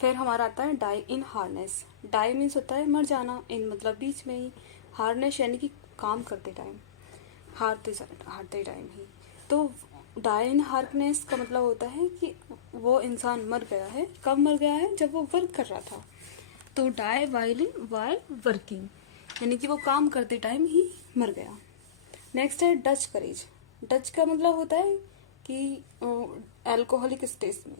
फिर हमारा आता है डाई इन हार्नेस। डाई मीन्स होता है मर जाना, इन मतलब बीच में ही, हार्नेस यानी कि काम करते टाइम, हारते टाइम ही। तो डाई इन हार्नेस का मतलब होता है कि वो इंसान मर गया है। कब मर गया है? जब वो वर्क कर रहा था। तो डाई वाइल वर्किंग, यानी कि वो काम करते टाइम ही मर गया। नेक्स्ट है डच करेज। डच का मतलब होता है कि अल्कोहलिक स्टेज में,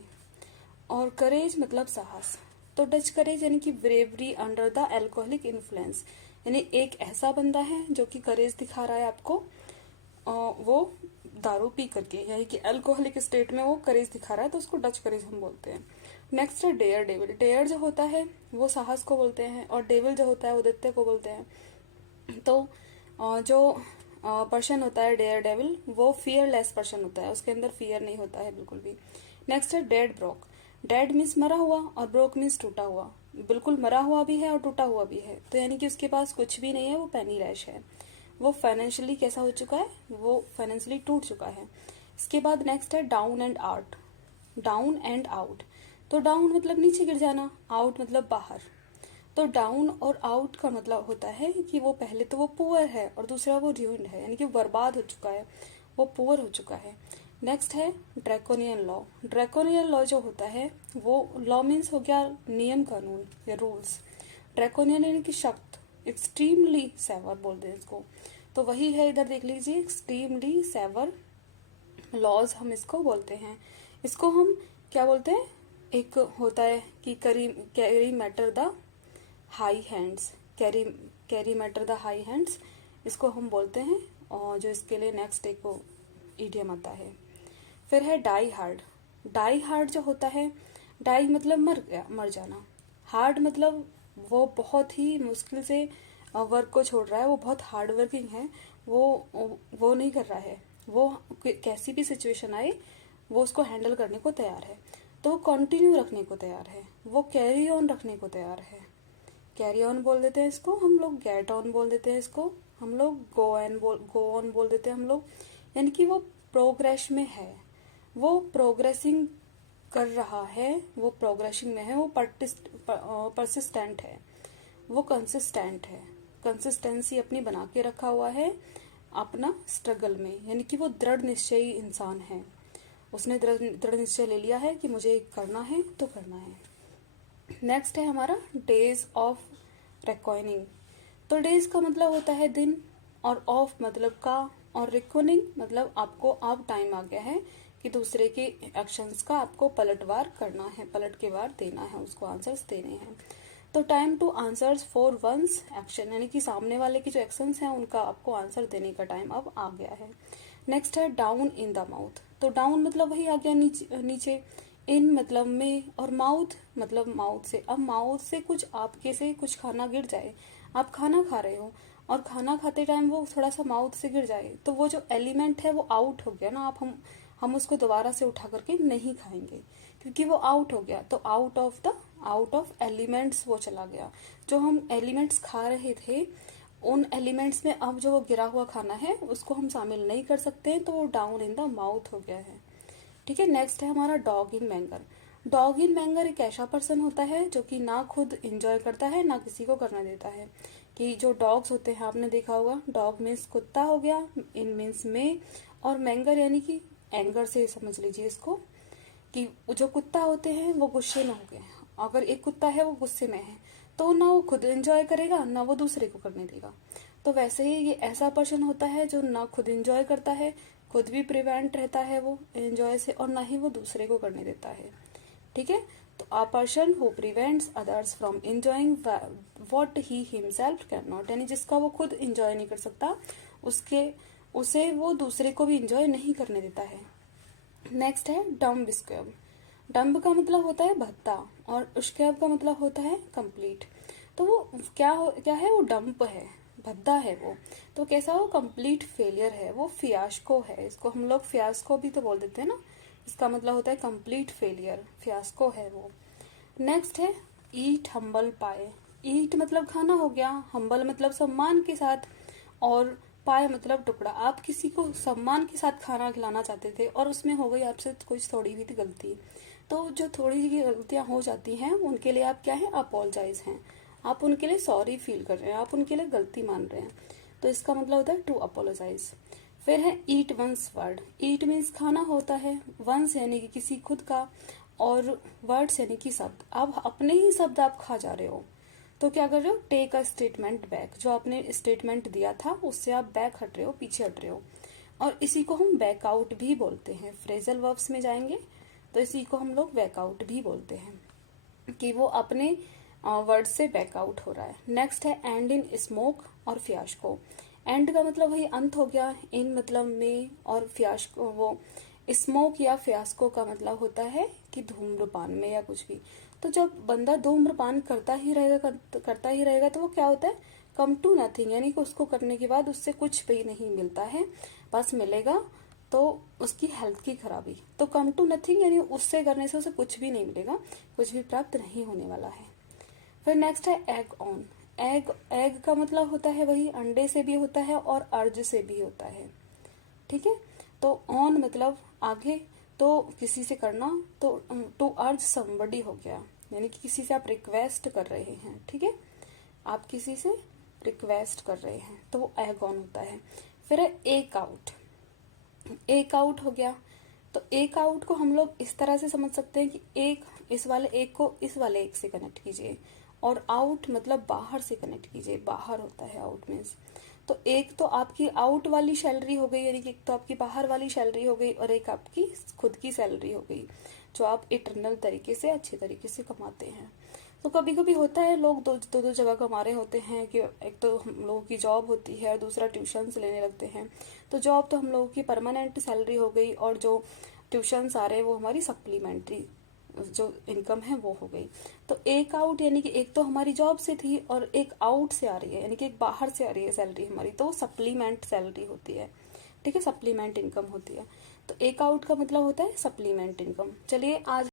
और करेज मतलब साहस। तो डच करेज यानी कि bravery under the alcoholic influence, यानी एक ऐसा बंदा है जो कि करेज दिखा रहा है आपको, वो दारू पी करके, यानी कि अल्कोहलिक स्टेट में वो करेज दिखा रहा है, तो उसको डच करेज हम बोलते हैं। नेक्स्ट है डेयर डेविल। डेयर जो होता है वो साहस को बोलते हैं, और डेविल जो होता है वो दैत्य को बोलते हैं। तो जो पर्सन होता है डेयर डेविल, वो फियरलेस पर्सन होता है, उसके अंदर फियर नहीं होता है बिल्कुल भी। नेक्स्ट है डेड ब्रोक। डेड मीन्स मरा हुआ, और ब्रोक मीन्स टूटा हुआ। बिल्कुल मरा हुआ भी है और टूटा हुआ भी है, तो यानी कि उसके पास कुछ भी नहीं है, वो पेनी रैश है। वो फाइनेंशियली कैसा हो चुका है? वो फाइनेंशियली टूट चुका है। इसके बाद नेक्स्ट है down and out. Down and out, तो डाउन मतलब नीचे गिर जाना, आउट मतलब बाहर। तो डाउन और आउट का मतलब होता है कि वो पहले तो वो पुअर है, और दूसरा वो र्यूइंड है, यानी कि बर्बाद हो चुका है, वो पुअर हो चुका है। नेक्स्ट है ड्रैकोनियन लॉ। ड्रैकोनियन लॉ जो होता है, वो लॉ मीन्स हो गया नियम कानून या रूल्स। ड्रैकोनियन यानी कि सख्त, एक्सट्रीमली सेवर बोलते हैं इसको। तो वही है, इधर देख लीजिए, एक्सट्रीमली सेवर लॉज हम इसको बोलते हैं। इसको हम क्या बोलते हैं? एक होता है कि carry matter the high hands, carry matter the high hands, इसको हम बोलते हैं। और जो इसके लिए नेक्स्ट एक इडियम आता है। फिर है डाई हार्ड। डाई हार्ड जो होता है, डाई मतलब मर जाना, हार्ड मतलब वो बहुत ही मुश्किल से वर्क को छोड़ रहा है, वो बहुत हार्ड वर्किंग है, वो नहीं कर रहा है, वो कैसी भी सिचुएशन आए वो उसको हैंडल करने को तैयार है, तो वो कंटिन्यू रखने को तैयार है, वो कैरी ऑन रखने को तैयार है। कैरी ऑन बोल देते हैं इसको हम लोग, गेट ऑन बोल देते हैं इसको हम लोग, गो ऑन बोल देते हैं हम लोग। यानी कि वो प्रोग्रेस में है, वो प्रोग्रेसिंग कर रहा है, वो प्रोग्रेसिंग में है, वो परसिस्टेंट है, वो कंसिस्टेंट है, कंसिस्टेंसी अपनी बना के रखा हुआ है अपना स्ट्रगल में, यानी कि वो दृढ़ निश्चयी इंसान है। उसने दृढ़ निश्चय ले लिया है कि मुझे करना है तो करना है। नेक्स्ट है हमारा डेज ऑफ रिकॉर्डिंग। तो डेज का मतलब होता है दिन, और ऑफ मतलब का, और रिकॉर्डिंग मतलब आपको अब टाइम आ गया है कि दूसरे के एक्शंस का आपको पलटवार करना है, पलट के वार देना है, उसको आंसर्स देने हैं। तो time to answers for one's action, यानी कि सामने वाले की जो एक्शंस हैं उनका आपको आंसर देने का टाइम अब आ गया है। नेक्स्ट है डाउन इन द माउथ। तो डाउन मतलब वही आ गया नीचे, इन मतलब में, और माउथ मतलब माउथ से। अब माउथ से कुछ आपके से कुछ खाना गिर जाए, आप खाना खा रहे हो और खाना खाते टाइम वो थोड़ा सा माउथ से गिर जाए, तो वो जो एलिमेंट है वो आउट हो गया ना, आप हम उसको दोबारा से उठा करके नहीं खाएंगे, क्योंकि वो आउट हो गया। तो आउट ऑफ एलिमेंट्स वो चला गया। जो हम एलिमेंट्स खा रहे थे, उन एलिमेंट्स में अब जो वो गिरा हुआ खाना है उसको हम शामिल नहीं कर सकते हैं, तो वो डाउन इन द माउथ हो गया है। ठीक है। नेक्स्ट है हमारा डॉग इन मैंगर। डॉग इन मैंगर एक ऐसा पर्सन होता है जो कि ना खुद इंजॉय करता है ना किसी को करना देता है। कि जो डॉग्स होते हैं आपने देखा होगा, डॉग मीन्स कुत्ता हो गया, इन मीन्स में, और मैंगर यानी कि एंगर से समझ लीजिए इसको, कि जो कुत्ता होते हैं वो गुस्से में हो गए। अगर एक कुत्ता है वो गुस्से में है, तो ना वो खुद एंजॉय करेगा ना वो दूसरे को करने देगा। तो वैसे ही ये ऐसा पर्सन होता है जो ना खुद एंजॉय करता है, खुद भी प्रिवेंट रहता है वो एंजॉय से, और ना ही वो दूसरे को करने देता है। ठीक है। तो a person who prevents others from enjoying what he himself can not, यानी जिसका वो खुद एंजॉय नहीं कर सकता, उसे वो दूसरे को भी एंजॉय नहीं करने देता है। नेक्स्ट है डम्ब स्क्वेब। डम्ब का मतलब होता है भत्ता, और स्क्वेब का मतलब होता है कंप्लीट। तो वो क्या है? वो डंप है, भद्दा है वो। तो कैसा? वो कंप्लीट फेलियर है, वो फियास्को है। इसको हम लोग फियास्को भी तो बोल देते हैं ना, इसका मतलब होता है कंप्लीट फेलियर, फियास्को है वो। नेक्स्ट है ईट हम्बल पाए। ईट मतलब खाना हो गया, हम्बल मतलब सम्मान के साथ, और पाए मतलब टुकड़ा। आप किसी को सम्मान के साथ खाना खिलाना चाहते थे और उसमें हो गई आपसे कुछ थोड़ी भी गलती, तो जो थोड़ी सी गलतियां हो जाती हैं उनके लिए आप क्या है, अपोलोजाइज हैं, आप उनके लिए सॉरी फील कर रहे हैं, आप उनके लिए गलती मान रहे हैं, तो इसका मतलब होता है टू अपोलोजाइज। फिर है eat one's word. Eat means खाना होता है, वंस यानी कि किसी खुद का, और वर्ड्स यानी कि शब्द, आप अपने ही शब्द आप खा जा रहे हो, तो क्या कर रहे हो, टेक अ स्टेटमेंट बैक, जो आपने स्टेटमेंट दिया था उससे आप बैक हट रहे हो, पीछे हट रहे हो, और इसी को हम बैकआउट भी बोलते हैं। फ्रेजल वर्ब्स में जाएंगे तो इसी को हम लोग बैकआउट भी बोलते हैं कि वो अपने वर्ड से बैकआउट हो रहा है। नेक्स्ट है एंड इन स्मोक और फियास्को। एंड का मतलब वही अंत हो गया, इन मतलब में, और फियास्को वो स्मोक या फियास्को का मतलब होता है कि धूम्रपान में या कुछ भी। तो जब बंदा धूम्रपान करता ही रहेगा तो वो क्या होता है, कम टू नथिंग, यानी कि उसको करने के बाद उससे कुछ भी नहीं मिलता है, बस मिलेगा तो उसकी हेल्थ की खराबी। तो कम टू नथिंग यानी उससे करने से उसे कुछ भी नहीं मिलेगा, कुछ भी प्राप्त नहीं होने वाला है। फिर नेक्स्ट है एग ऑन। एग का मतलब होता है वही, अंडे से भी होता है और अर्ज से भी होता है, ठीक है। तो ऑन मतलब आगे, तो किसी से करना, तो टू अर्ज समबडी हो गया, यानी कि किसी से आप रिक्वेस्ट कर रहे हैं, ठीक है, आप किसी से रिक्वेस्ट कर रहे हैं, तो वो एग ऑन होता है। फिर है एक आउट। एक आउट हो गया, तो एक आउट को हम लोग इस तरह से समझ सकते हैं कि एक, इस वाले एक को इस वाले एक से कनेक्ट कीजिए, और आउट मतलब बाहर से कनेक्ट कीजिए, बाहर होता है आउट मीन्स। तो एक तो आपकी आउट वाली सैलरी हो गई, यानी कि एक तो आपकी बाहर वाली सैलरी हो गई, और एक आपकी खुद की सैलरी हो गई, जो आप इटरनल तरीके से अच्छे तरीके से कमाते हैं। तो कभी कभी होता है लोग दो जगह कमा रहे होते हैं, कि एक तो हम लोगों की जॉब होती है और दूसरा ट्यूशन्स लेने लगते हैं। तो जॉब तो हम लोगों की परमानेंट सैलरी हो गई, और जो ट्यूशन्स आ रहे हैं वो हमारी सप्लीमेंट्री जो इनकम है वो हो गई। तो एक आउट यानी कि एक तो हमारी जॉब से थी और एक आउट से आ रही है, यानी कि एक बाहर से आ रही है सैलरी हमारी, तो सप्लीमेंट सैलरी होती है, ठीक है, सप्लीमेंट इनकम होती है। तो एक आउट का मतलब होता है सप्लीमेंट इनकम। चलिए आज